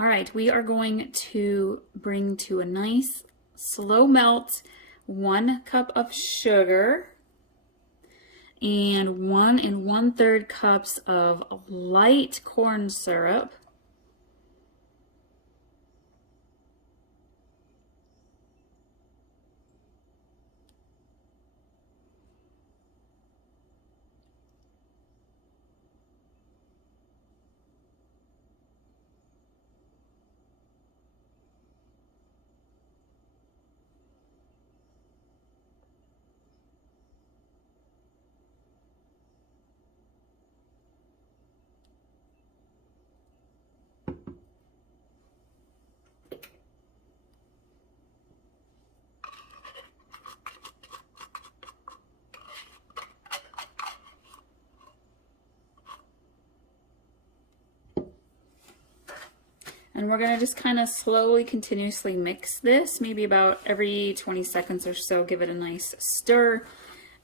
All right, we are going to bring to a nice slow melt 1 cup of sugar and 1 1/3 cups of light corn syrup. And we're gonna just kind of slowly, continuously mix this, maybe about every 20 seconds or so, give it a nice stir.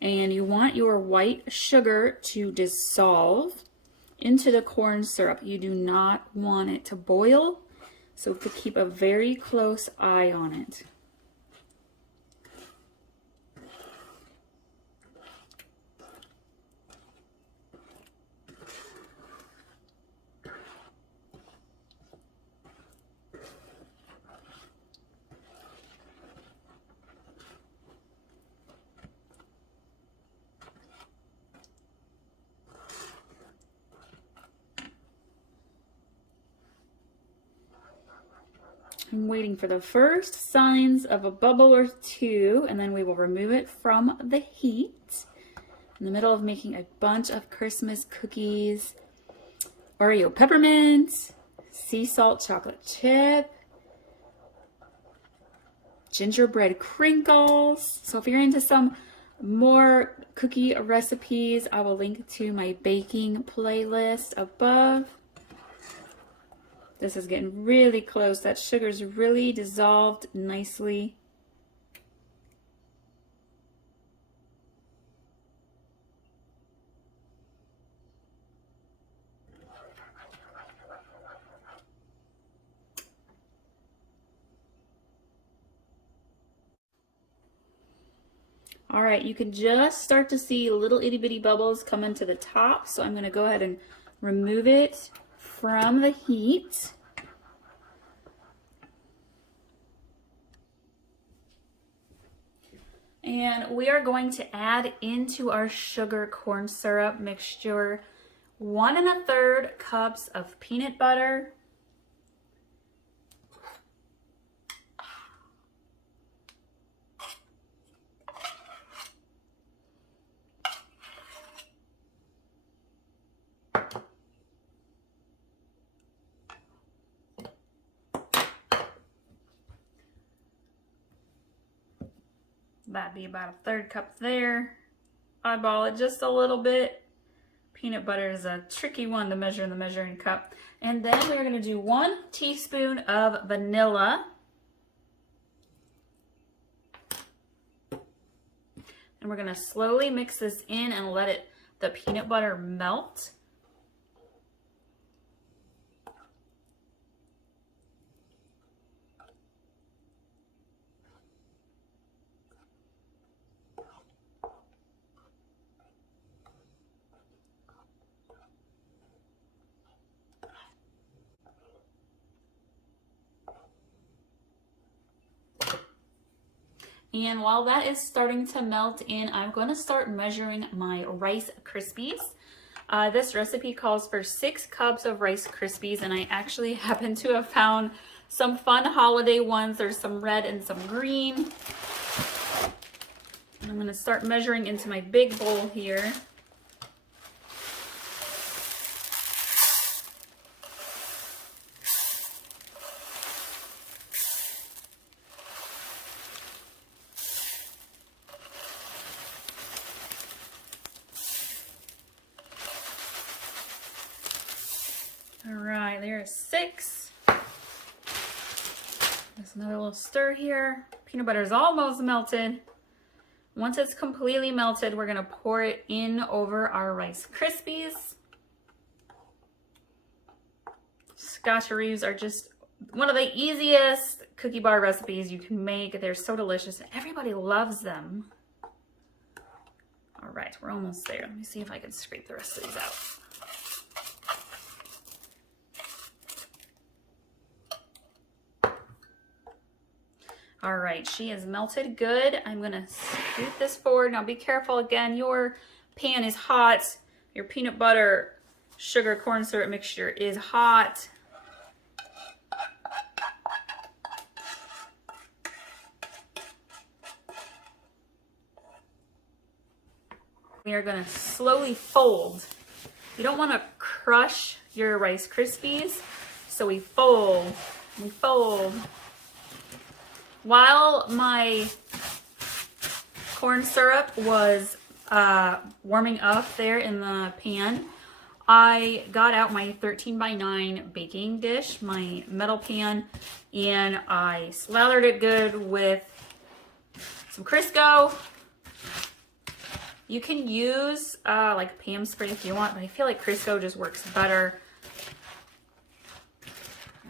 And you want your white sugar to dissolve into the corn syrup. You do not want it to boil, so to keep a very close eye on it. I'm waiting for the first signs of a bubble or two, and then we will remove it from the heat. In the middle of making a bunch of Christmas cookies, Oreo peppermint, sea salt chocolate chip, gingerbread crinkles. So if you're into some more cookie recipes, I will link to my baking playlist above. This is getting really close. That sugar's really dissolved nicely. All right, you can just start to see little itty bitty bubbles come into the top. So I'm going to go ahead and remove it from the heat. And we are going to add into our sugar corn syrup mixture 1 1/3 cups of peanut butter, that'd be about 1/3 cup there. Eyeball it just a little bit. Peanut butter is a tricky one to measure in the measuring cup. And then we're going to do 1 teaspoon of vanilla. And we're going to slowly mix this in and let the peanut butter melt. And while that is starting to melt in, I'm going to start measuring my Rice Krispies. This recipe calls for 6 cups of Rice Krispies, and I actually happen to have found some fun holiday ones. There's some red and some green. And I'm going to start measuring into my big bowl here. All right, there's 6. There's another little stir here. Peanut butter is almost melted. Once it's completely melted, we're gonna pour it in over our Rice Krispies. Scotcharoos are just one of the easiest cookie bar recipes you can make. They're so delicious. Everybody loves them. All right, we're almost there. Let me see if I can scrape the rest of these out. All right, she is melted good. I'm gonna scoot this forward. Now be careful again, your pan is hot. Your peanut butter, sugar, corn syrup mixture is hot. We are gonna slowly fold. You don't wanna crush your Rice Krispies, so we fold, we fold. While my corn syrup was warming up there in the pan, I got out my 13x9 baking dish, my metal pan, and I slathered it good with some Crisco. You can use like Pam spray if you want, but I feel like Crisco just works better.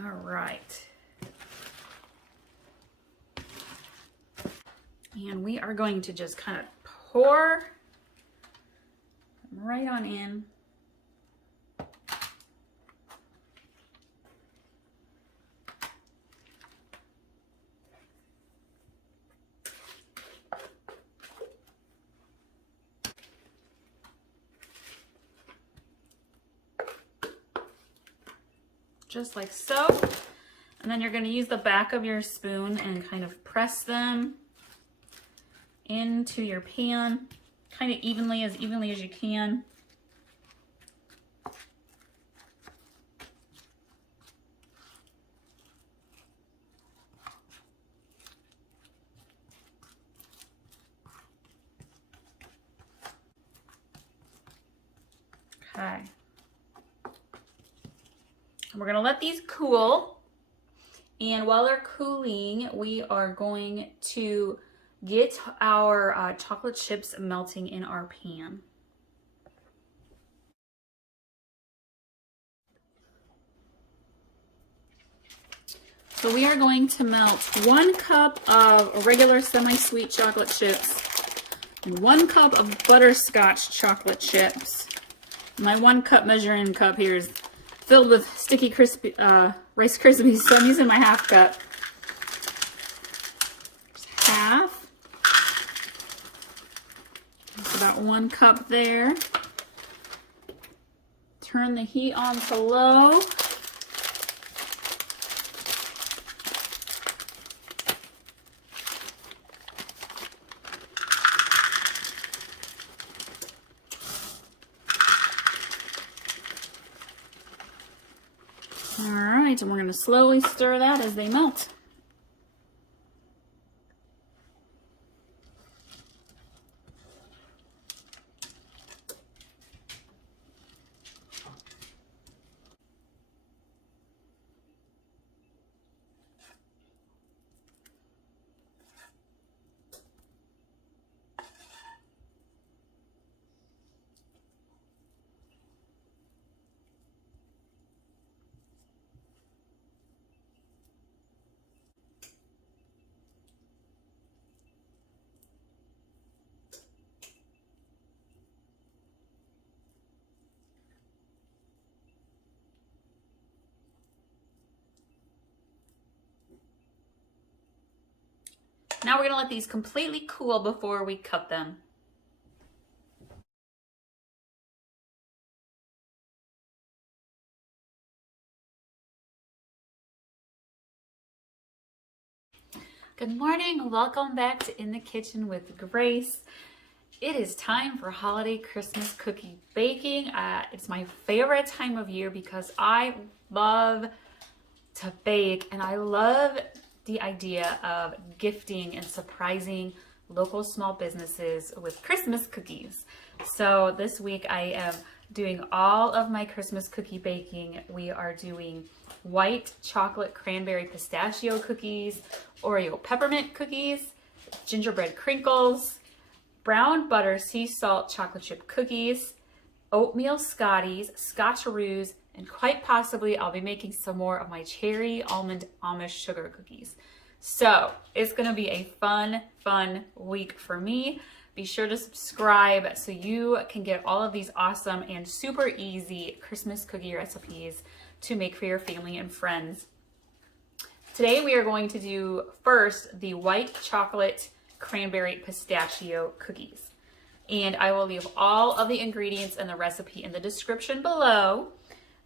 All right. And we are going to just kind of pour right on in. Just like so. And then you're going to use the back of your spoon and kind of press them into your pan, kind of evenly as you can. Okay. And we're gonna let these cool. And while they're cooling, we are going to get our chocolate chips melting in our pan. So we are going to melt 1 cup of regular semi-sweet chocolate chips and 1 cup of butterscotch chocolate chips. My 1 cup measuring cup here is filled with sticky crispy Rice Krispies, so I'm using my half cup. Half. That's about 1 cup there. Turn the heat on to low. All right, and we're going to slowly stir that as they melt. Now we're going to let these completely cool before we cut them. Good morning, welcome back to In the Kitchen with Grace. It is time for holiday Christmas cookie baking. It's my favorite time of year because I love to bake and I love the idea of gifting and surprising local small businesses with Christmas cookies. So this week I am doing all of my Christmas cookie baking. We are doing white chocolate cranberry pistachio cookies, Oreo peppermint cookies, gingerbread crinkles, brown butter sea salt chocolate chip cookies, oatmeal Scotties, scotcharoos, and quite possibly I'll be making some more of my cherry almond Amish sugar cookies. So it's gonna be a fun week for me. Be sure to subscribe so you can get all of these awesome and super easy Christmas cookie recipes to make for your family and friends. Today we are going to do first the white chocolate cranberry pistachio cookies. And I will leave all of the ingredients and the recipe in the description below.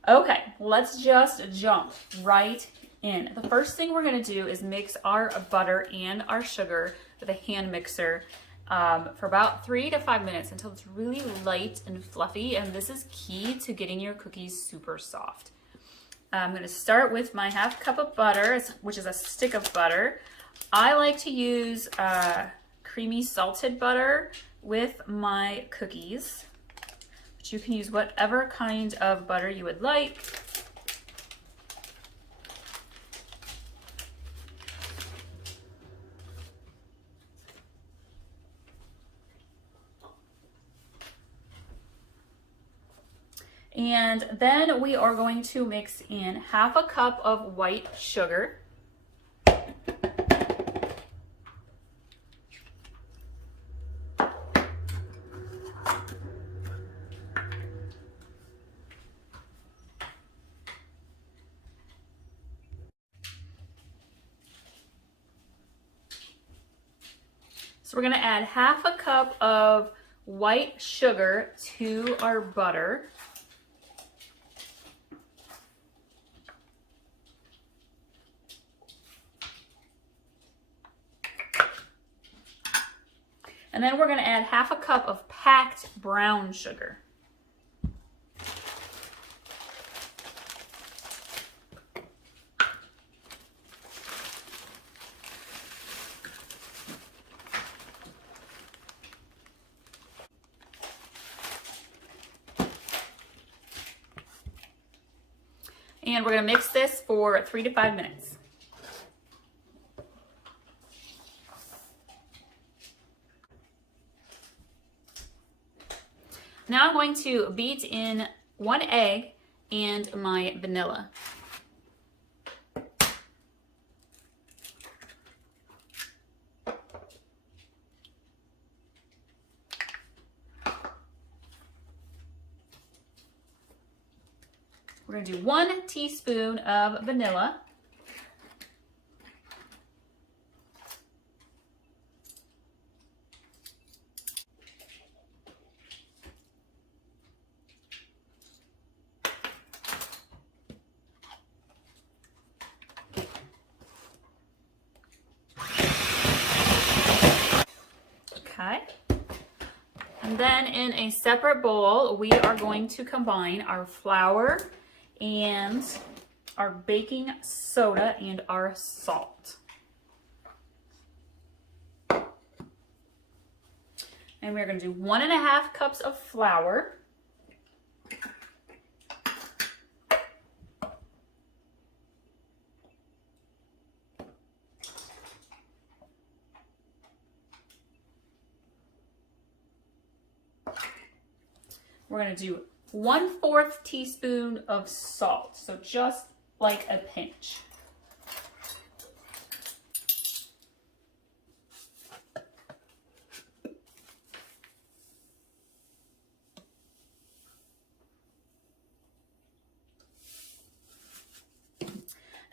Okay, let's just jump right in. The first thing we're gonna do is mix our butter and our sugar with a hand mixer for about 3 to 5 minutes until it's really light and fluffy. And this is key to getting your cookies super soft. I'm gonna start with my 1/2 cup of butter, which is a stick of butter. I like to use creamy salted butter with my cookies, but you can use whatever kind of butter you would like. And then we are going to mix in 1/2 cup of white sugar. So we're gonna add 1/2 cup of white sugar to our butter. And then we're gonna add 1/2 cup of packed brown sugar. And we're gonna mix this for 3 to 5 minutes. Now I'm going to beat in 1 egg and my vanilla. We're gonna do 1 teaspoon of vanilla. Okay. And then in a separate bowl, we are going to combine our flour and our baking soda and our salt. And we're going to do 1.5 cups of flour. We're going to do 1/4 teaspoon of salt, so just like a pinch.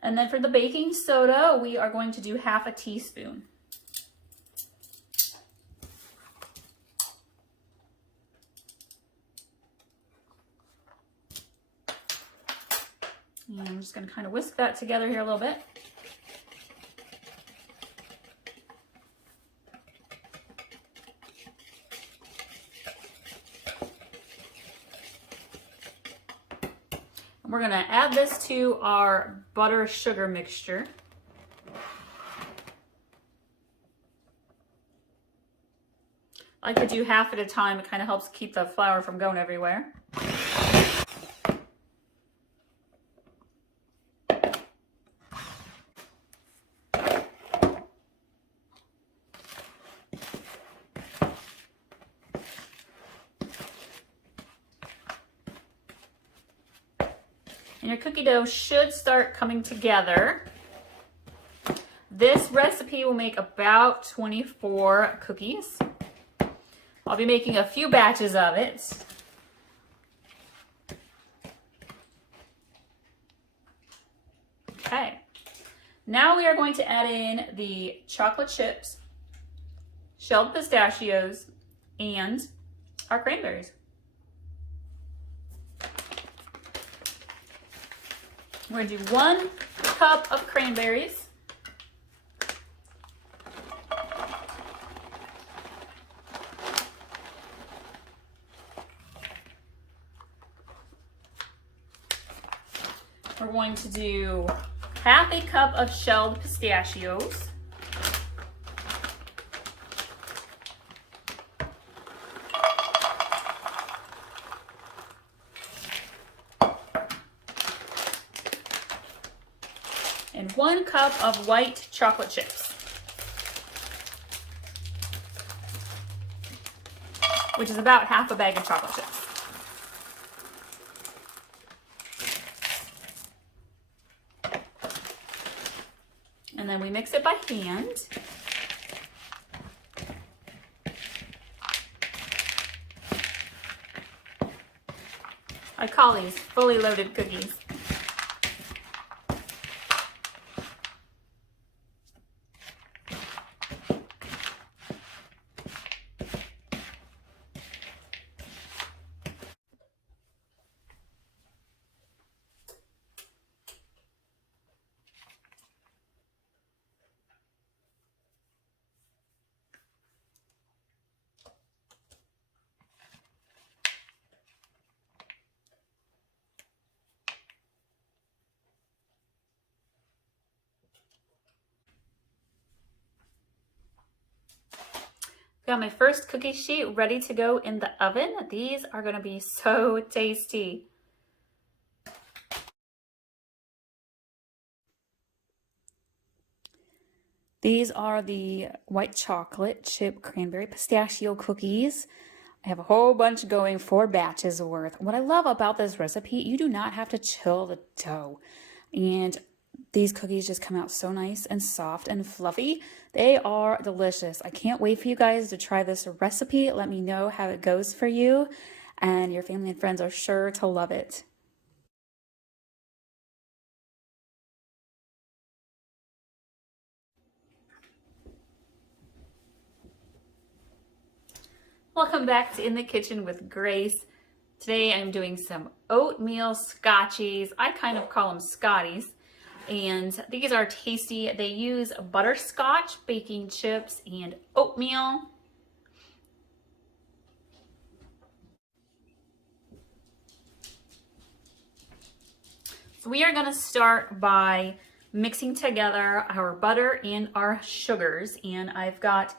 And then for the baking soda, we are going to do 1/2 teaspoon. And I'm just going to kind of whisk that together here a little bit. And we're going to add this to our butter sugar mixture. I like to do 1/2 at a time. It kind of helps keep the flour from going everywhere. And your cookie dough should start coming together. This recipe will make about 24 cookies. I'll be making a few batches of it. Okay, now we are going to add in the chocolate chips, shelled pistachios, and our cranberries. We're going to do 1 cup of cranberries. We're going to do half a cup of shelled pistachios. And 1 cup of white chocolate chips, which is about half a bag of chocolate chips. And then we mix it by hand. I call these fully loaded cookies. Got my first cookie sheet ready to go in the oven. These are going to be so tasty. These are the white chocolate chip cranberry pistachio cookies. I have a whole bunch going, 4 batches worth. What I love about this recipe, you do not have to chill the dough. And these cookies just come out so nice and soft and fluffy. They are delicious. I can't wait for you guys to try this recipe. Let me know how it goes for you, and your family and friends are sure to love it. Welcome back to In the Kitchen with Grace. Today I'm doing some oatmeal scotchies. I kind of call them Scotties. And these are tasty. They use butterscotch, baking chips, and oatmeal. So we are going to start by mixing together our butter and our sugars. And I've got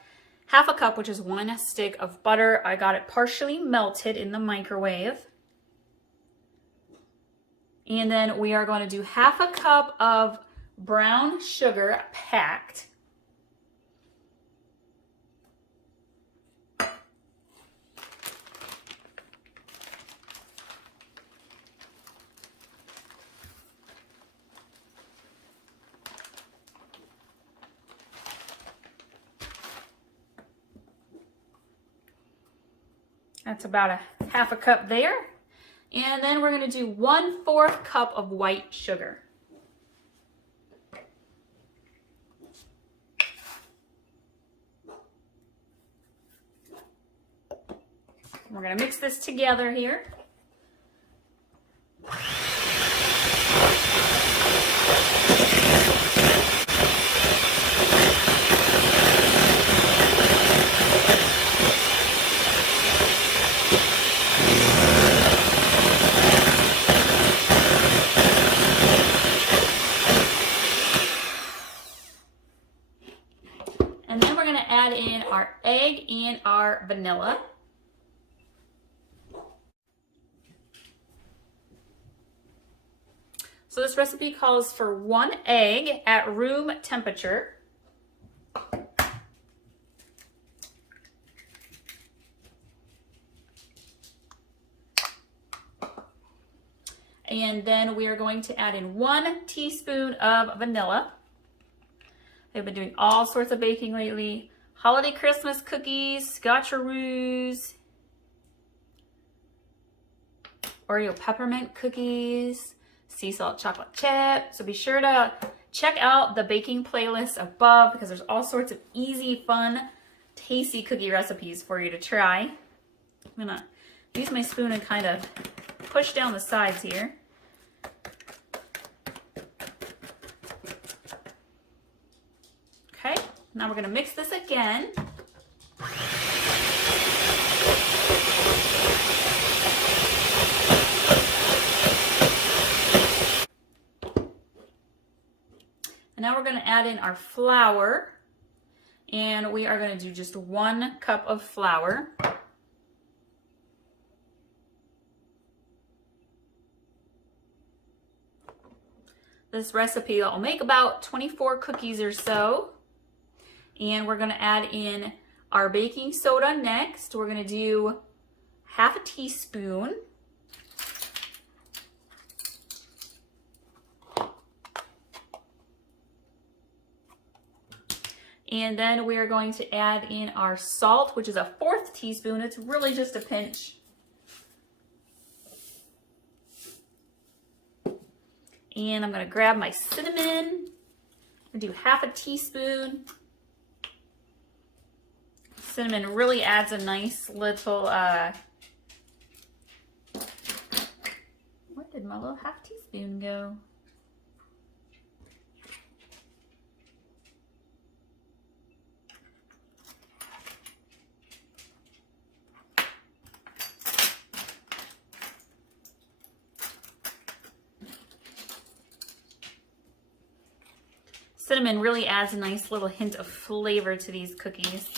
half a cup, which is 1 stick of butter. I got it partially melted in the microwave. And then we are going to do half a cup of brown sugar packed. That's about a half a cup there. And then we're going to do 1/4 cup of white sugar. We're going to mix this together here. And then we're going to add in our egg and our vanilla. So this recipe calls for 1 egg at room temperature. and then we are going to add in 1 teaspoon of vanilla. I've been doing all sorts of baking lately. Holiday Christmas cookies, scotcharoos, Oreo peppermint cookies, sea salt chocolate chip. So be sure to check out the baking playlist above because there's all sorts of easy, fun, tasty cookie recipes for you to try. I'm gonna use my spoon and kind of push down the sides here. Okay, now we're gonna mix this again. And now we're gonna add in our flour, and we are gonna do just 1 cup of flour. This recipe will make about 24 cookies or so. And we're gonna add in our baking soda next. We're gonna do 1/2 teaspoon. And then we are going to add in our salt, which is 1/4 teaspoon. It's really just a pinch. And I'm gonna grab my cinnamon and do 1/2 teaspoon. Cinnamon really adds a nice little, where did my little 1/2 teaspoon go? Cinnamon really adds a nice little hint of flavor to these cookies.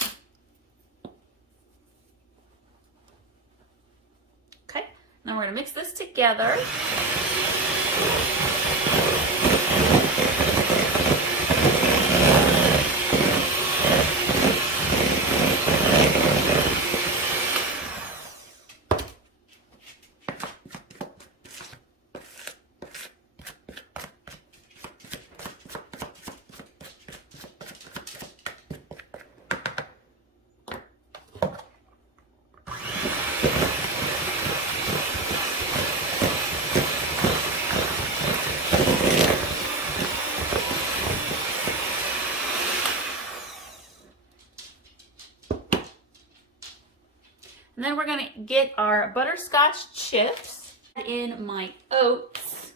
Okay, now we're gonna mix this together. And then we're gonna get our butterscotch chips. Add in my oats.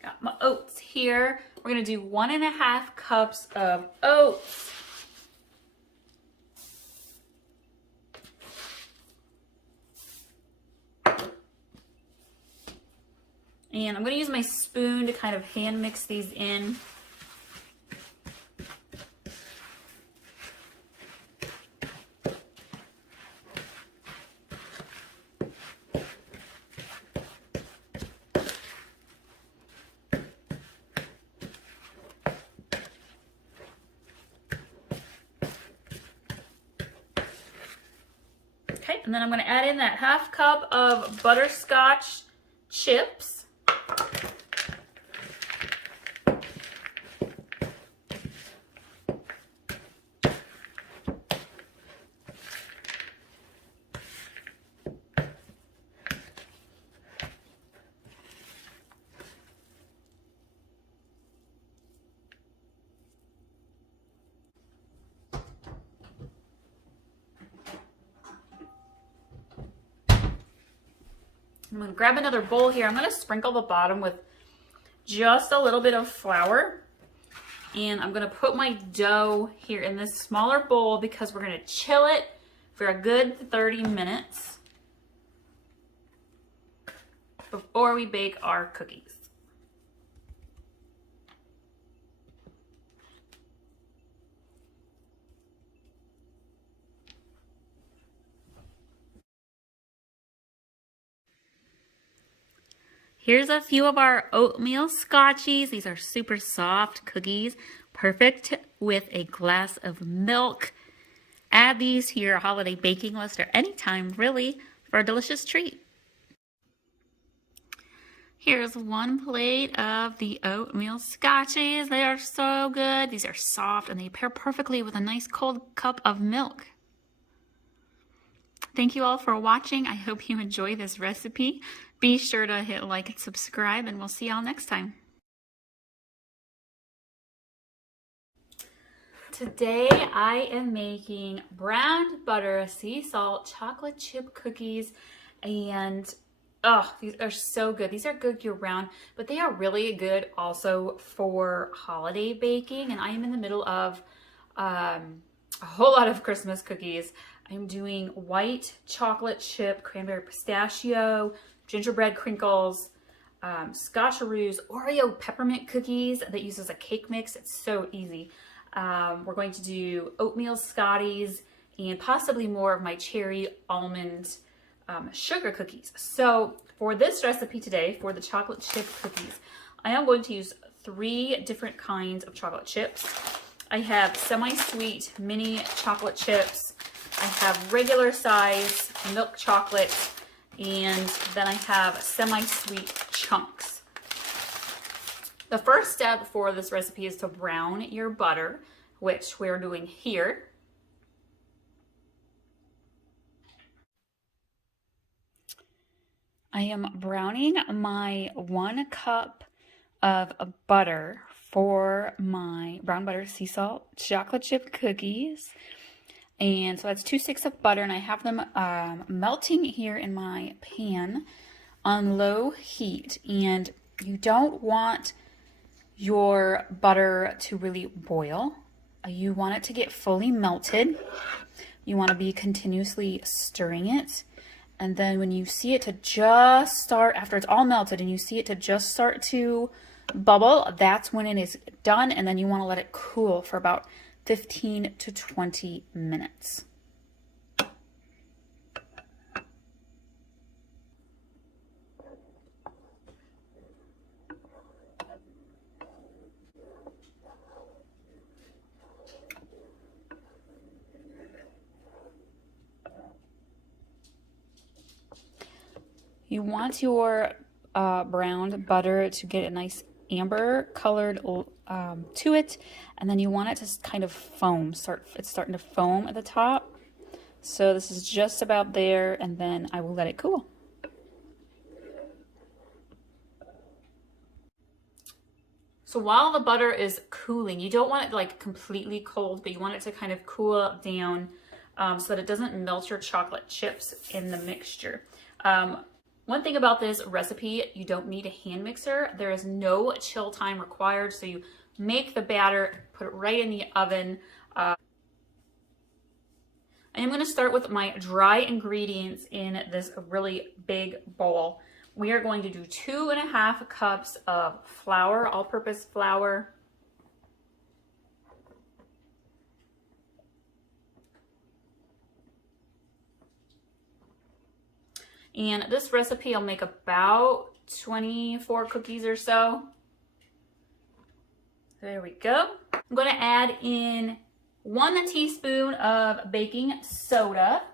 Got my oats here. We're gonna do 1.5 cups of oats. And I'm gonna use my spoon to kind of hand mix these in. Okay, and then I'm going to add in that 1/2 cup of butterscotch chips. I'm going to grab another bowl here. I'm going to sprinkle the bottom with just a little bit of flour. And I'm going to put my dough here in this smaller bowl because we're going to chill it for a good 30 minutes before we bake our cookies. Here's a few of our oatmeal scotchies. These are super soft cookies, perfect with a glass of milk. Add these to your holiday baking list or anytime, really, for a delicious treat. Here's one plate of the oatmeal scotchies. They are so good. These are soft and they pair perfectly with a nice cold cup of milk. Thank you all for watching. I hope you enjoy this recipe. Be sure to hit like and subscribe, and we'll see y'all next time. Today I am making brown butter sea salt chocolate chip cookies, and oh, these are so good. These are good year round, but they are really good also for holiday baking. And I am in the middle of a whole lot of Christmas cookies. I'm doing white chocolate chip, cranberry pistachio, gingerbread crinkles, scotcharoos, Oreo peppermint cookies that uses a cake mix. It's so easy. We're going to do oatmeal Scotties and possibly more of my cherry almond sugar cookies. So for this recipe today, for the chocolate chip cookies, I am going to use 3 different kinds of chocolate chips. I have semi-sweet mini chocolate chips. I have regular size milk chocolate, and then I have semi-sweet chunks. The first step for this recipe is to brown your butter, which we're doing here. I am browning my 1 cup of butter for my brown butter sea salt chocolate chip cookies. And so that's 2 sticks of butter, and I have them melting here in my pan on low heat. And you don't want your butter to really boil. You want it to get fully melted. You want to be continuously stirring it. And then when you see it to just start, after it's all melted and you see it to just start to bubble, that's when it is done. And then you want to let it cool for about 15 to 20 minutes. You want your browned butter to get a nice amber colored to it, and then you want it to kind of foam. It's starting to foam at the top. So this is just about there, and then I will let it cool. So while the butter is cooling, you don't want it like completely cold, but you want it to kind of cool down so that it doesn't melt your chocolate chips in the mixture. One thing about this recipe, you don't need a hand mixer. There is no chill time required. So you make the batter, put it right in the oven. I am going to start with my dry ingredients in this really big bowl. We are going to do 2.5 cups of flour, all-purpose flour. And this recipe, I'll make about 24 cookies or so. There we go. I'm going to add in 1 teaspoon of baking soda.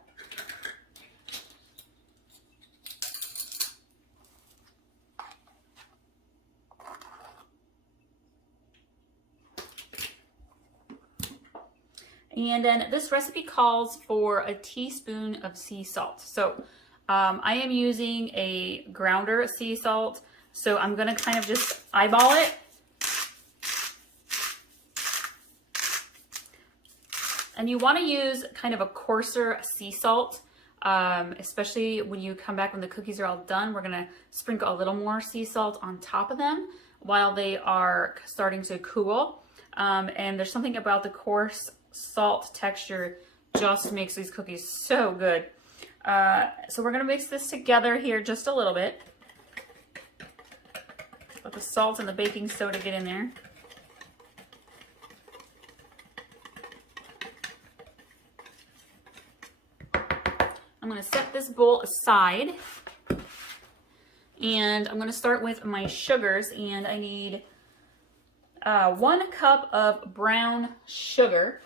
And then this recipe calls for a teaspoon of sea salt. So I am using a grounder sea salt. So I'm going to kind of just eyeball it. And you want to use kind of a coarser sea salt, especially when you come back when the cookies are all done. We're going to sprinkle a little more sea salt on top of them while they are starting to cool. And there's something about the coarse salt texture just makes these cookies so good. So we're going to mix this together here just a little bit. Let the salt and the baking soda get in there. I'm going to set this bowl aside, and I'm going to start with my sugars, and I need 1 cup of brown sugar.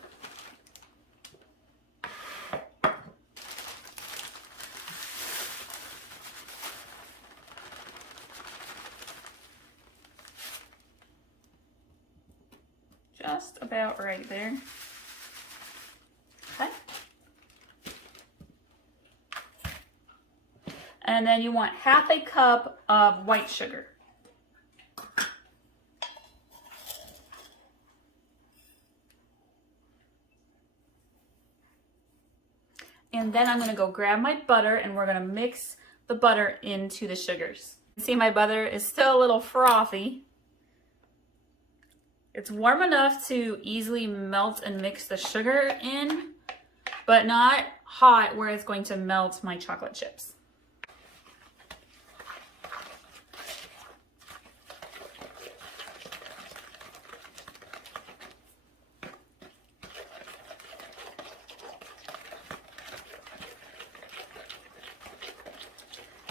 just about right there. Okay. And then you want half a cup of white sugar. And then I'm going to go grab my butter and we're going to mix the butter into the sugars. See, my butter is still a little frothy. It's warm enough to easily melt and mix the sugar in, but not hot where it's going to melt my chocolate chips.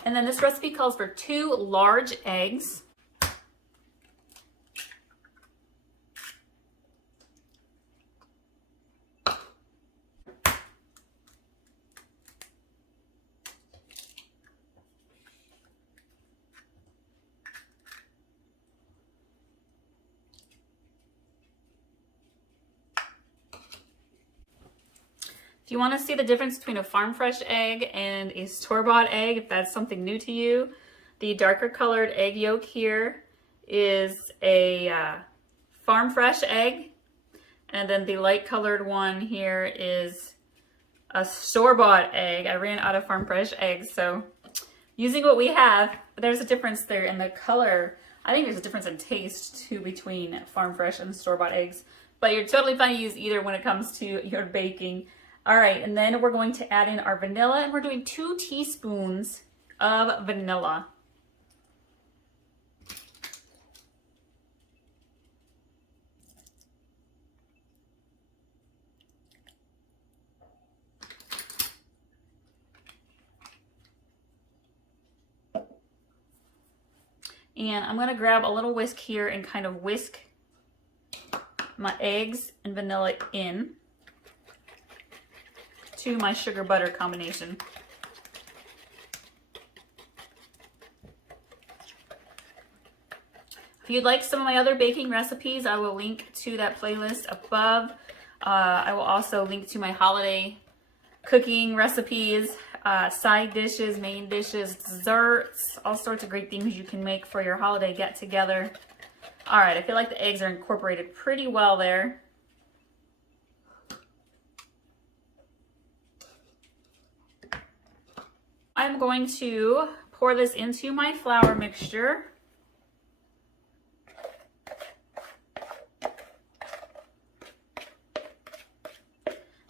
And then this recipe calls for 2 large eggs. If you want to see the difference between a farm fresh egg and a store-bought egg, if that's something new to you, the darker colored egg yolk here is a farm fresh egg, and then the light colored one here is a store-bought egg. I ran out of farm fresh eggs, so using what we have, there's a difference there in the color. I think there's a difference in taste too between farm fresh and store-bought eggs, but you're totally fine to use either when it comes to your baking. All right, and then we're going to add in our vanilla, and we're doing 2 teaspoons of vanilla. And I'm gonna grab a little whisk here and kind of whisk my eggs and vanilla in to my sugar butter combination. If you'd like some of my other baking recipes, I will link to that playlist above. I will also link to my holiday cooking recipes, side dishes, main dishes, desserts, all sorts of great things you can make for your holiday get-together. All right, I feel like the eggs are incorporated pretty well there. I'm going to pour this into my flour mixture.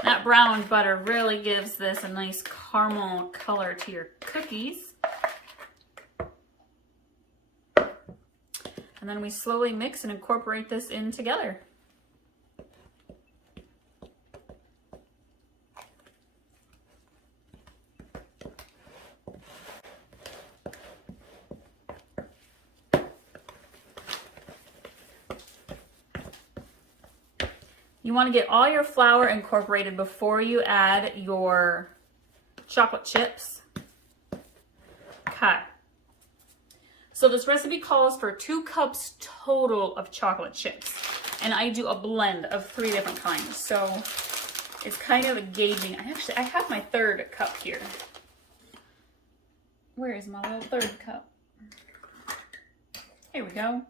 That browned butter really gives this a nice caramel color to your cookies. And then we slowly mix and incorporate this in together. You want to get all your flour incorporated before you add your chocolate chips. Okay. So this recipe calls for 2 cups total of chocolate chips. And I do a blend of 3 different kinds. So it's kind of a gauging. I have my 3rd cup here. Where is my little 3rd cup? Here we go.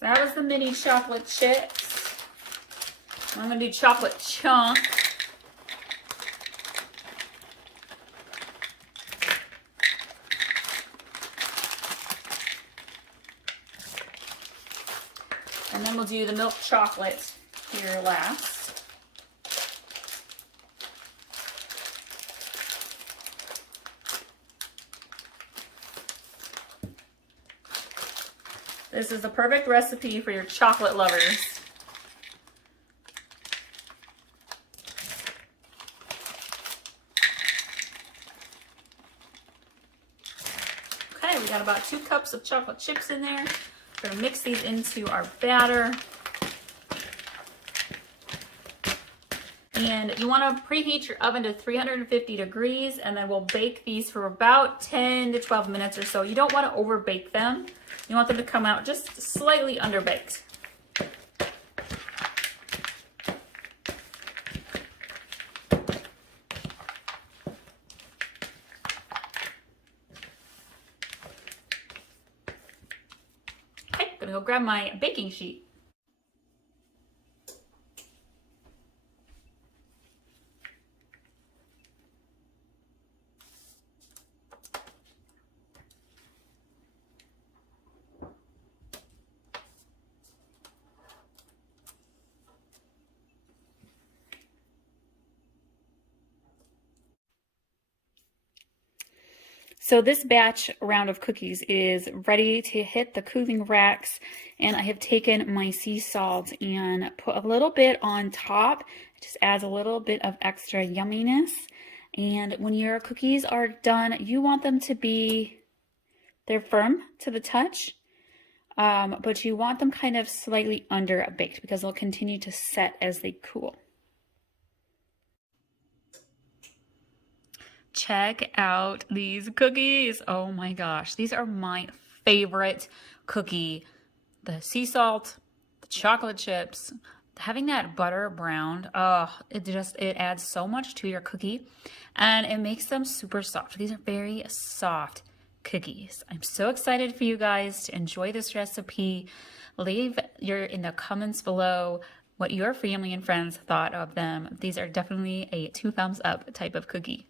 That was the mini chocolate chips. I'm going to do chocolate chunk. And then we'll do the milk chocolate here last. This is the perfect recipe for your chocolate lovers. Okay, We got about 2 cups of chocolate chips in there. We're gonna mix these into our batter. And you want to preheat your oven to 350 degrees, and then we'll bake these for about 10 to 12 minutes or so. You don't want to over bake them. You want them to come out just slightly underbaked. Okay, gonna go grab my baking sheet. So this batch round of cookies is ready to hit the cooling racks, and I have taken my sea salt and put a little bit on top. It just adds a little bit of extra yumminess. And when your cookies are done, you want them to be, they're firm to the touch, but you want them kind of slightly under baked because they'll continue to set as they cool. Check out these cookies. Oh my gosh, these are my favorite cookie. The sea salt, the chocolate chips, having that butter browned, it adds so much to your cookie, and it makes them super soft. These are very soft cookies. I'm so excited for you guys to enjoy this recipe. Leave in the comments below what your family and friends thought of them. These are definitely a 2 thumbs up type of cookie.